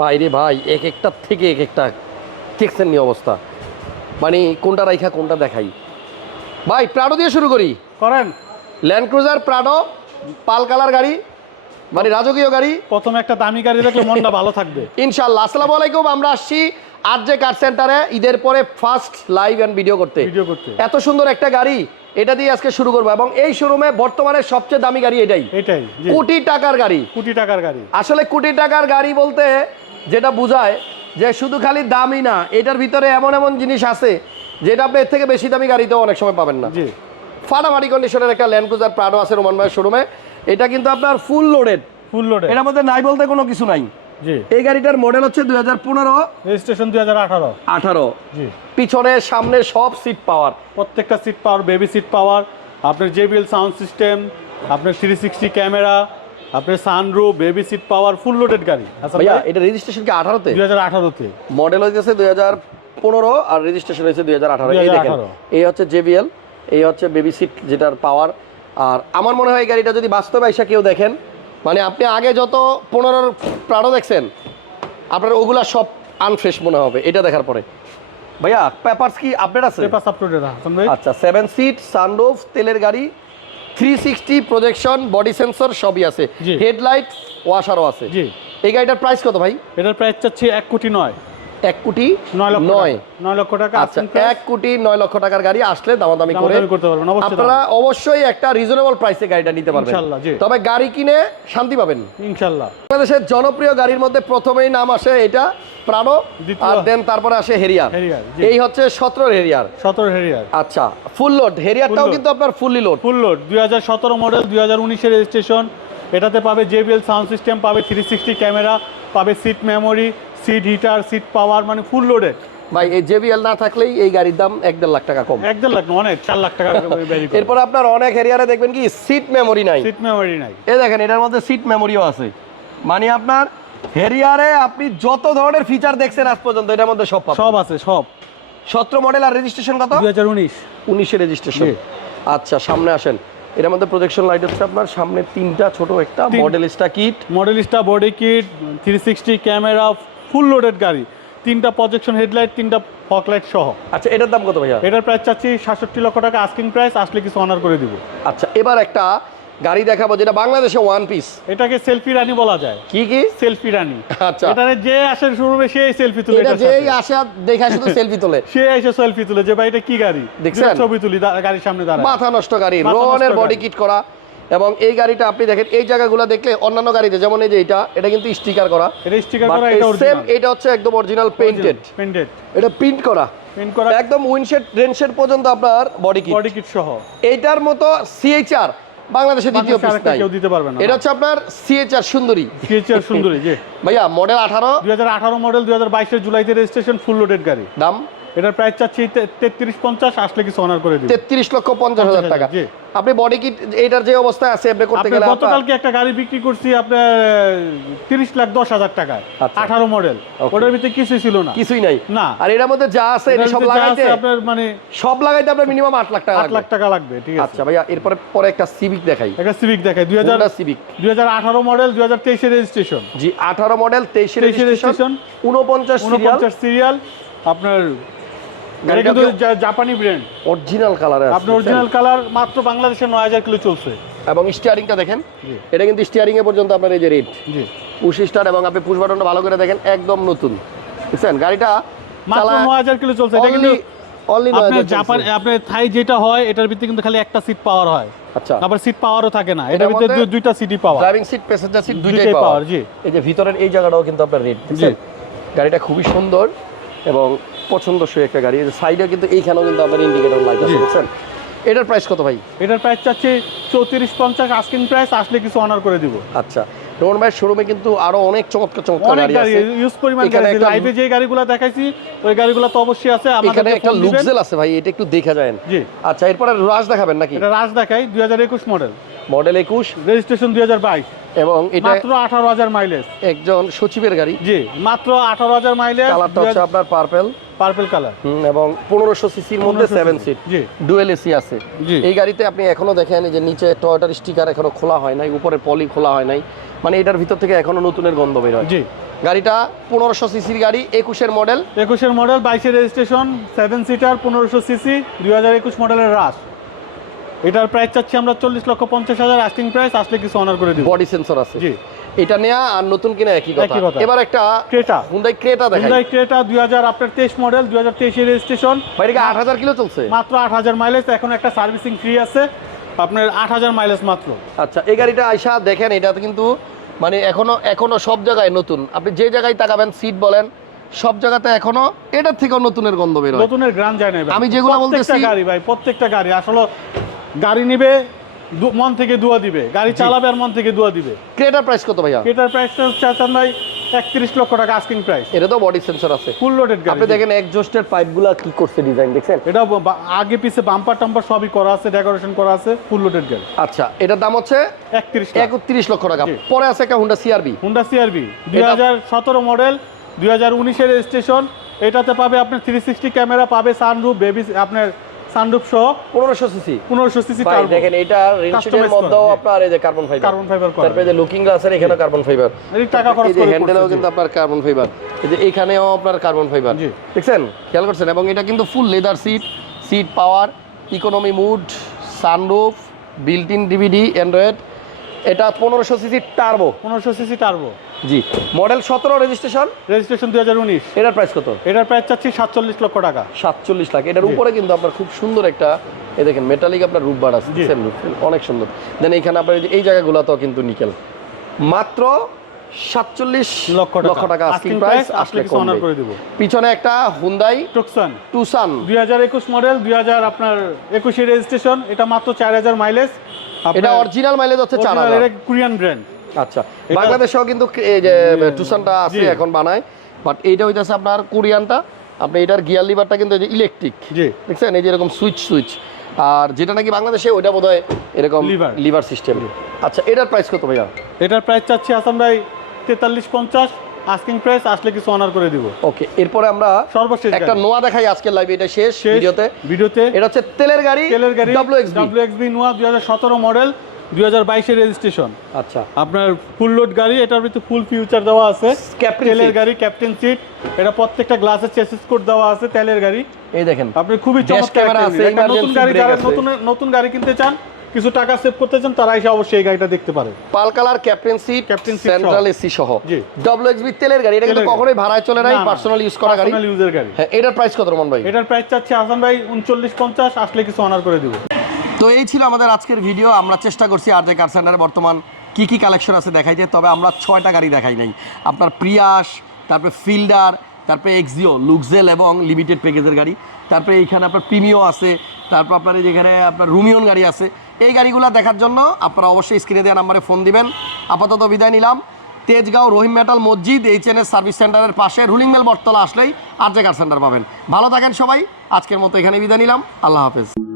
বাইরে ভাই এক একটা থেকে এক একটা দেখছেন নি অবস্থা। মানে কোনটা রাইখা কোনটা দেখাই। ভাই প্রাডো দিয়ে শুরু করি। করেন। Land cruiser prado pearl colour গাড়ি মানে রাজকীয় গাড়ি। প্রথমে একটা দামি গাড়ি দেখলে মনটা ভালো থাকবে। ইনশাল্লাহ আসসালামু আলাইকুম আমরা আসছি আর যে কার সেন্টারে ঈদের পরে ফার্স্ট লাইভ অ্যান্ড ভিডিও করতে। ভিডিও করতে। এত সুন্দর একটা গাড়ি এটা দিয়ে আজকে শুরু করব। এবং এই শোরুমে বর্তমানে সবচেয়ে দামি গাড়ি এটাই। এটাই কোটি টাকার গাড়ি। কোটি টাকার গাড়ি। আসলে কোটি টাকার গাড়ি বলতে যেটা বোঝায় যে শুধু খালি দামই না এটার ভিতরে এমন এমন জিনিস আছে যেটা আপনি এর থেকে বেশি দামি গাড়িতেও অনেক সময় পাবেন না। ফাটাফাটি কন্ডিশনের একটা ল্যান্ড ক্রুজার প্রাডো আছে রোমান ভাইয়ের শোরুমে এটা কিন্তু আপনার ফুল লোডেড ফুল লোডে এটার মধ্যে নাই বলতে কোনো কিছু নাই। এই গাড়িটার মডেল হচ্ছে দুই হাজার পনেরো রেজিস্ট্রেশন দুই হাজার আঠারো। আঠারো। পিছনে সামনে সব সিট পাওয়ার প্রত্যেকটা seat power baby seat power আপনার জেবিএল সাউন্ড সিস্টেম আপনার থ্রি সিক্সটি ক্যামেরা আপনার sunroof baby seat power full loaded গাড়ি। ভাইয়া এটা রেজিস্ট্রেশন কি আঠারোতে? দুই হাজার আঠারোতে। মডেল হয়েছে দুই হাজার পনেরো আর রেজিস্ট্রেশন হয়েছে দুই হাজার আঠারো। এই দেখেন 2018 এই হচ্ছে জেবিএল এই হচ্ছে বেবি সিট যেটার পাওয়ার আর আমার মনে হয় এই গাড়িটা যদি বাস্তবে এসে কেউ দেখেন মানে আপনি আগে যত পনেরোর প্রাড়ো দেখছেন আপনার ওগুলা সব আনফ্রেশ মনে হবে এটা দেখার পরে। ভাইয়া পেপারস কি আপডেট আছে? আচ্ছা সেভেন সিট সানরুফ তেলের গাড়ি three sixty projection body sensor সবই আছে। হেডলাইট ওয়াশারও আছে। এই গাড়িটার প্রাইস কত ভাই? এটার প্রাইস চাচ্ছি এক কোটি নয়। এক কোটি নয় নয় নয়। লক্ষ নয় নয় লক্ষ টাকা আচ্ছা এক কোটি নয় লক্ষ টাকার গাড়ি আসলে দামাদামি করে আপনারা অবশ্যই একটা রিজনেবল প্রাইসে গাড়িটা নিতে পারবেন। তবে গাড়ি কিনে শান্তি পাবেন। ইনশাল্লাহ। বাংলাদেশের জনপ্রিয় গাড়ির মধ্যে প্রথমেই নাম আসে এটা প্রাণো আর দেন তারপরে আসে হেরিয়ার এই হচ্ছে সতেরো হেরিয়ার সতেরো হেরিয়ার আচ্ছা ফুল লোড হেরিয়ারটাও কিন্তু আপনার ফুললি লোড ফুল লোড দুই হাজার সতেরো মডেল দুই হাজার উনিশের রেজিস্ট্রেশন এটাতে পাবে জেবিএল সাউন্ড সিস্টেম পাবে থ্রি সিক্সটি ক্যামেরা পাবে seat memory seat heater seat power মানে ফুল লোডেড ভাই এই জেবিএল না থাকলেই এই গাড়ির দাম এক দেড় লাখ টাকা কম। এক দেড় লাখ না, অনেক চার লাখ টাকা এরপর আপনার অনেক হেরিয়ারে দেখবেন কি সিট মেমোরি নাই। সিট মেমোরি নাই। এই দেখেন এটার মধ্যে সিট মেমোরিও আছে। মানে আপনার হেরিয়ারে আপনি যত ধরনের ফিচার দেখছেন আজ পর্যন্ত এটার মধ্যে সব সব আছে সব। সতেরো মডেল আর রেজিস্ট্রেশন কত? দুই হাজার উনিশ। উনিশে রেজিস্ট্রেশন আচ্ছা সামনে আসেন। এটার মধ্যে প্রজেকশন লাইট হচ্ছে আপনার সামনে তিনটা ছোট একটা Modellista kit Modellista body kit three sixty camera full loaded গাড়ি। তিনটা প্রজেকশন হেডলাইট তিনটা ফকলাইট সহ। আচ্ছা এটার দাম কত ভাইয়া? এটার প্রাইস চাচ্ছি সাতষট্টি লক্ষ টাকা। আস্কিং প্রাইস আসলে কিছু অনার করে দিব। আচ্ছা এবার একটা গাড়ি দেখাবো যেটা বাংলাদেশে ওয়ান পিস এটাকে সেলফি রানি বলা যায়। কি কি? সেলফি রানি। আচ্ছা। এটারে যে আসে শুরুবে সেই সেলফি তুলে এটা যেই আসে দেখা শুধু সেলফি তোলে। সে এসে সেলফি তুলে যে ভাই এটা কি গাড়ি? দেখছেন? ছবি তুলি গাড়ির সামনে দাঁড়ায় মাথা নষ্ট গাড়ি রোহনের বডি কিট করা। এবং এই গাড়িটা আপনি দেখেন এই জায়গাগুলো দেখলে অন্যান্য গাড়িতে যেমন এই যে এটা এটা কিন্তু স্টিকার করা। এটা স্টিকার করা এটা সেম এটা হচ্ছে একদম অরিজিনাল পেইন্টেড পেন্টেড এটা প্রিন্ট করা। পেন্ট করা। একদম উইন্ডশেড রেনশেড পর্যন্ত আপনার বডি কিট বডি কিট সহ। এইটার মতো সিএইচআর বাংলাদেশে দ্বিতীয় পিস নাই। কেউ দিতে পারবে না এটা হচ্ছে আপনার সিএইচআর সুন্দরী। ফিচার সুন্দরী যে ভাইয়া মডেল আঠারো। দুই হাজার আঠারো মডেল দুই হাজার বাইশের জুলাইতে রেজিস্ট্রেশন ফুল লোডেড গাড়ি। দাম? এটার প্রাইস চাচ্ছি তেত্রিশ পঞ্চাশ আসলে কিছু অনার করে দিবে। তেত্রিশ লক্ষ পঞ্চাশ হাজার টাকা। আপনি বডি কিট এইটার যে অবস্থায় আছে আপনি করতে গেলে গতকালকে একটা গাড়ি বিক্রি করছি আপনার তিরিশ লাখ দশ হাজার টাকায় আচ্ছা। আঠারো মডেল ওটার ভিতরে কিছুই ছিল না। কিছুই নাই। না। আর এটার মধ্যে যা আছে এটা সব লাগাইতে আপনার মানে সব লাগাইতে আপনার মিনিমাম আট লাখ টাকা আট লাখ টাকা লাগবে ঠিক আছে। আচ্ছা ভাইয়া এরপরে পরে একটা সিভিক দেখাই। একটা সিভিক দেখাই দুই হাজার Civic? দুই হাজার আঠারো মডেল দুই হাজার তেইশের রেজিস্ট্রেশন জি আঠারো মডেল তেইশে 23 রেজিস্ট্রেশন উনপঞ্চাশ উনপঞ্চাশ সিরিয়াল আপনার গাড়িটা কিন্তু জাপানি ব্র্যান্ড অরিজিনাল কালারে আপনার অরিজিনাল কালার মাত্র বাংলাদেশে নয় হাজার কিলো চলছে। এবং স্টিয়ারিংটা দেখেন এটা কিন্তু স্টিয়ারিং এ পর্যন্ত আপনার এই যে রেট জি। পুশ স্টার এবং আপনি পুশ বাটনটা ভালো করে দেখেন একদম নতুন। বুঝছেন? গাড়িটা মাত্র চালায় নয় হাজার কিলো চলছে। এটা কিন্তু অনলি আপনার জাপান আপনার থাই যেটা হয় এটার ভিতরে কিন্তু খালি একটা সিট পাওয়ার হয়। আচ্ছা। আবার সিট পাওয়ারও থাকে না। এটার ভিতরে দুইটা সিটই power driving seat passenger seat দুইটাই পাওয়ার জি। এই যে ভিতরের এই জায়গাটাও কিন্তু আপনার জি। গাড়িটা খুবই সুন্দর এবং পছন্দসই একটা গাড়ি। সাইডে কিন্তু এইখানেও কিন্তু আপনার ইন্ডিকেটর লাইট আছে বুঝছেন? এটার প্রাইস কত ভাই? এটার প্রাইস চাচ্ছি চৌত্রিশ পঞ্চাশ আস্কিং প্রাইস আসলে কিছু অনার করে দিব। আচ্ছা। রোহন ভাইয়ের শোরুমে কিন্তু আরও অনেক চমৎকার চমৎকার অনেক গাড়ি আছে। ইউজ পরিমাণ গাড়ি একটা- লাইভে যে গাড়িগুলো দেখাইছি ওই গাড়িগুলো তো অবশ্যই আছে। এখানে একটা লুকজেল আছে ভাই এটা একটু দেখা যায় জি। আচ্ছা এরপরে রাজ দেখাবেন নাকি? এটা রাজ দেখাই দুই হাজার একুশ মডেল মডেল একুশ। রেজিস্ট্রেশন দুই হাজার বাইশ। এবং এটা মাত্র আঠারো হাজার মাইলেজ একজন সচিবের গাড়ি। জি মাত্র আঠারো হাজার মাইলেজ কালারটা হচ্ছে আপনার পার্পেল পার্পল কালার এবং পনেরোশো সিসির মধ্যে সেভেন সিট ডুয়েল এসি আছে। এই গাড়িতে আপনি এখনও দেখেন যে নিচে টয়টার স্টিকার এখনও খোলা হয় নাই উপরে পলি খোলা হয় নাই। মানে এটার ভিতর থেকে এখনও নতুনের গন্ধ বের হয়। জি। গাড়িটা পনেরোশো সিসির গাড়ি একুশের মডেল একুশের মডেল বাইশের রেজিস্ট্রেশন সেভেন সিটার পনেরোশো সিসি দুই হাজার একুশ মডেলের রাস এটার প্রাইস চাচ্ছি আমরা চল্লিশ লক্ষ পঞ্চাশ হাজার আস্টিং প্রাইস আসলে কিছু অনার করে দিব। বডি সেন্সর আছে। জি। এটা নেয়া আর নতুন কিনা একই কথা। এবার একটা ক্রেটা হুন্ডাই ক্রেটা দেখাই। হুন্ডাই ক্রেটা দুই হাজার আপনার তেইশ মডেল দুই হাজার তেইশের রেজিস্ট্রেশন ভাই এটা আট হাজার কিলো চলছে? মাত্র আট হাজার মাইলেজ এখন একটা সার্ভিসিং ফ্রি আছে। আপনার আট হাজার মাইলেজ মাত্র। আচ্ছা এই গাড়িটা আইসা দেখেন এটাতে কিন্তু মানে এখনও এখনও সব জায়গায় নতুন। আপনি যে জায়গায় তাকাবেন সিট বলেন সব জায়গাতে এখনও এটার থেকেও নতুনের গন্ধ বের হয়। নতুনের গ্রান যায় না ভাই। আমি যেগুলো প্রত্যেকটা বলতেছি- গাড়ি ভাই প্রত্যেকটা গাড়ি। আসলে গাড়ি নিবে মন থেকে দুয়া দিবে। গাড়ি চালাবে আর মন থেকে দুয়া দিবে। ক্রেটার প্রাইস কত ভাইয়া? ক্রেটার প্রাইসটা হচ্ছে আসান ভাই একত্রিশ লক্ষ টাকা আস্কিং প্রাইস এটা তো বডি সেন্সর আছে। ফুল লোডেড গাড়ি আপনি দেখেন একজস্টের পাইপগুলা কি করছে ডিজাইন দেখছেন? এটা আগে পিছে বাম্পার টাম্পার সবই করা আছে ডেকোরেশন করা আছে ফুল লোডেড গাড়ি। আচ্ছা এটার দাম হচ্ছে একত্রিশ একত্রিশ লক্ষ টাকা। পরে আছে একটা হুন্ডা সিআরবি হুন্ডা সিআরবি দুই হাজার সতেরো মডেল দুই হাজার উনিশের রেজিস্ট্রেশন এটাতে পাবে আপনার থ্রি সিক্সটি ক্যামেরা পাবে সানরুফ বেবি আপনার সানরুফ সহ পনেরোশো সিসি। পনেরোশো সিসি ভাই দেখেন এটা রিনশিটের মধ্যেও আপনার এই যে কার্বন ফাইবার কার্বন ফাইবার করা তারপরে যে লুকিং গ্লাসের এখানে কার্বন ফাইবার এই টাকা খরচ করে হ্যান্ডেলেও কিন্তু আপনার কার্বন ফাইবার এই যে এখানেও আপনার কার্বন ফাইবার জি। দেখছেন? খেয়াল করছেন? এবং এটা কিন্তু full leather seat seat power economy mode sunroof built in DVD Android এটা পনেরোশো সিসি টার্বো পনেরোশো সিসি টার্বো জি। মডেল সতেরো রেজিস্ট্রেশন রেজিস্ট্রেশন দুই হাজার উনিশ। এটার প্রাইস কত? এটার প্রাইস চাচ্ছি সাতচল্লিশ লক্ষ টাকা। সাতচল্লিশ লাখ। এটার উপরে কিন্তু আপনার খুব সুন্দর একটা এই দেখেন মেটালিক আপনার রূপ বার আছে। রূপ অনেক সুন্দর। দেন এইখানে আপনার এই জায়গাগুলোতেও কিন্তু নিকেল মাত্র সাতচল্লিশ লক্ষ টাকা। লক্ষ টাকা আস্কিং প্রাইস আসলে আসলে অনার করে দিব। পিছনে একটা হুন্দাই টুকসান টুসান দুই হাজার একুশ মডেল দুই হাজার আপনার একুশে রেজিস্ট্রেশন এটা মাত্র চার হাজার মাইলেজ এটা অরিজিনাল মাইলেজ হচ্ছে চার হাজার। কোরিয়ান ব্র্যান্ড আচ্ছা বাংলাদেশেও কিন্তু এই যে টুসানটা আছে এখন বানায়। বাট এইটা হইতেছে আপনার কোরিয়ানটা। আপনি এটার গিয়ার লিভারটা কিন্তু ইলেকট্রিক দেখছেন? এই যে এরকম সুইচ সুইচ আর যেটা নাকি বাংলাদেশে ওইটা বোধ হয় এরকম। লিভার সিস্টেম আচ্ছা এটার প্রাইস কত ভাইয়া? এটার প্রাইস চাচ্ছি আসাম ভাই তেতাল্লিশ পঞ্চাশ। আস্কিং প্রাইস আসলে কিছু অনার করে দিব। ওকে এরপরে আমরা সর্বশেষ একটা নোয়া দেখাই আজকের লাইভে এটা শেষ শেষ ভিডিওতে। ভিডিওতে। এটা হচ্ছে তেলের গাড়ি তেলের গাড়ি W X W X B Noah দুই হাজার সতেরো মডেল দুই হাজার বাইশের রেজিস্ট্রেশন আচ্ছা। আপনার ফুল লোড গাড়ি এটার ভিতরে ফুল ফিউচার দেওয়া আছে। তেলের গাড়ি ক্যাপ্টেন সিট এটা প্রত্যেকটা গ্লাসের চেসিস কোড দেওয়া আছে তেলের গাড়ি। এই দেখেন। আপনি খুবই চমৎকার নতুন গাড়ি যারা নতুন নতুন গাড়ি কিনতে চান কিছু টাকা সেভ করতে চান তারা এসে অবশ্যই এই গাড়িটা দেখতে পারে। Pearl colour captain seat Captain seat central AC সহ। ডাব্লিউ এক্স বি তেলের গাড়ি এটা কিন্তু কখনোই ভাড়ায় চলে নাই পার্সোনাল ইউজ করা গাড়ি। ইউজের গাড়ি। হ্যাঁ এটার প্রাইস কত রমন ভাই? এটার প্রাইস চাচ্ছি হাসান ভাই উনচল্লিশ পঞ্চাশ আসলে কিছু অনার করে দিব। তো এই ছিল আমাদের আজকের ভিডিও আমরা চেষ্টা করছি আর যে কার সেন্টারে বর্তমান কি কি কালেকশন আছে দেখাইতে, তবে আমরা ছয়টা গাড়ি দেখাই নাই। আপনার প্রিয়াস তারপরে ফিল্ডার তারপরে এক্সিও লুকজেল এবং লিমিটেড প্যাকেজের গাড়ি। তারপরে এইখানে আপনার প্রিমিও আছে, তারপর আপনার যেখানে আপনার রুমিয়ন গাড়ি আছে। এই গাড়িগুলো দেখার জন্য আপনারা অবশ্যই স্ক্রিনে দেওয়া নাম্বারে ফোন দিবেন। আপাতত বিদায় নিলাম। Tejgaon Rahim metal Masjid H N service সেন্টারের পাশে রুলিং মেল বটতলা আসলেই আর কার সেন্টার পাবেন। ভালো থাকেন সবাই। আজকের মতো এখানে বিদায় নিলাম। আল্লাহ হাফেজ।